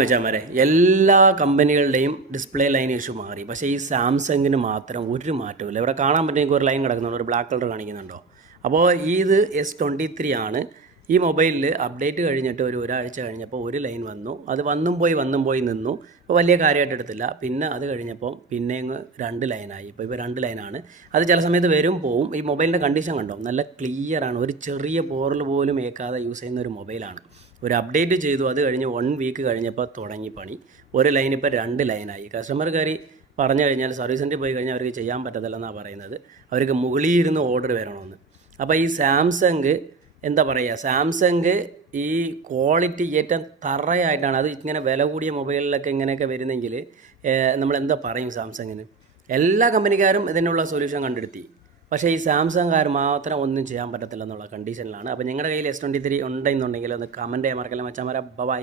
വെച്ചാൽ എല്ലാ കമ്പനികളുടെയും ഡിസ്പ്ലേ ലൈൻ ഇഷ്യൂ മാറി. പക്ഷേ ഈ സാംസങ്ങിന് മാത്രം ഒരു മാറ്റമില്ല. ഇവിടെ കാണാൻ പറ്റുമെങ്കിൽ ഒരു ലൈൻ കിടക്കുന്നുണ്ട്, ഒരു ബ്ലാക്ക് കളർ കാണിക്കുന്നുണ്ടോ? അപ്പോൾ ഇത് S23 ആണ്. ഈ മൊബൈലിൽ അപ്ഡേറ്റ് കഴിഞ്ഞിട്ട് ഒരാഴ്ച കഴിഞ്ഞപ്പോൾ ഒരു ലൈൻ വന്നു. അത് വന്നും പോയി നിന്നു. ഇപ്പോൾ വലിയ കാര്യമായിട്ട് എടുത്തില്ല. പിന്നെ അത് കഴിഞ്ഞപ്പോൾ പിന്നെ അങ്ങ് 2 ലൈനായി. ഇപ്പോൾ 2 ലൈനാണ്. അത് ചില സമയത്ത് വരും പോവും. ഈ മൊബൈലിൻ്റെ കണ്ടീഷൻ കണ്ടോ, നല്ല ക്ലിയറാണ്. ഒരു ചെറിയ പോറൽ പോലും ഏൽക്കാതെ യൂസ് ചെയ്യുന്ന ഒരു മൊബൈലാണ്. ഒരു അപ്ഡേറ്റ് ചെയ്തു, അത് കഴിഞ്ഞ് 1 വീക്ക് കഴിഞ്ഞപ്പോൾ തുടങ്ങി പണി. ഒരു ലൈൻ ഇപ്പോൾ 2 ലൈനായി. കസ്റ്റമർ കയറി പറഞ്ഞു കഴിഞ്ഞാൽ സർവീസ് സെൻറ്ററിൽ പോയി കഴിഞ്ഞാൽ അവർക്ക് ചെയ്യാൻ പറ്റത്തില്ലെന്നാണ് പറയുന്നത്. അവർക്ക് മുകളിൽ ഇരുന്ന് ഓർഡർ വരണമെന്ന്. അപ്പോൾ ഈ സാംസങ് എന്താ പറയുക, സാംസങ് ഈ ക്വാളിറ്റി ഏറ്റവും തറയായിട്ടാണ്. അത് ഇങ്ങനെ വില കൂടിയ മൊബൈലിലൊക്കെ ഇങ്ങനെയൊക്കെ വരുന്നെങ്കിൽ നമ്മളെന്താ പറയും സാംസങ്ങിന്? എല്ലാ കമ്പനിക്കാരും ഇതിനുള്ള സൊല്യൂഷൻ കണ്ടെടുത്തി. പക്ഷേ ഈ സാംസങ്കാർ മാത്രം ഒന്നും ചെയ്യാൻ പറ്റത്തില്ല എന്നുള്ള കണ്ടീഷനിലാണ്. അപ്പോൾ നിങ്ങളുടെ കയ്യിൽ S23 ഉണ്ടെന്നുണ്ടെങ്കിൽ ഒന്ന് കമൻറ്റ് ചെയ്യാൻ മറക്കല്ല മച്ചാന്മാരെ. ബൈ.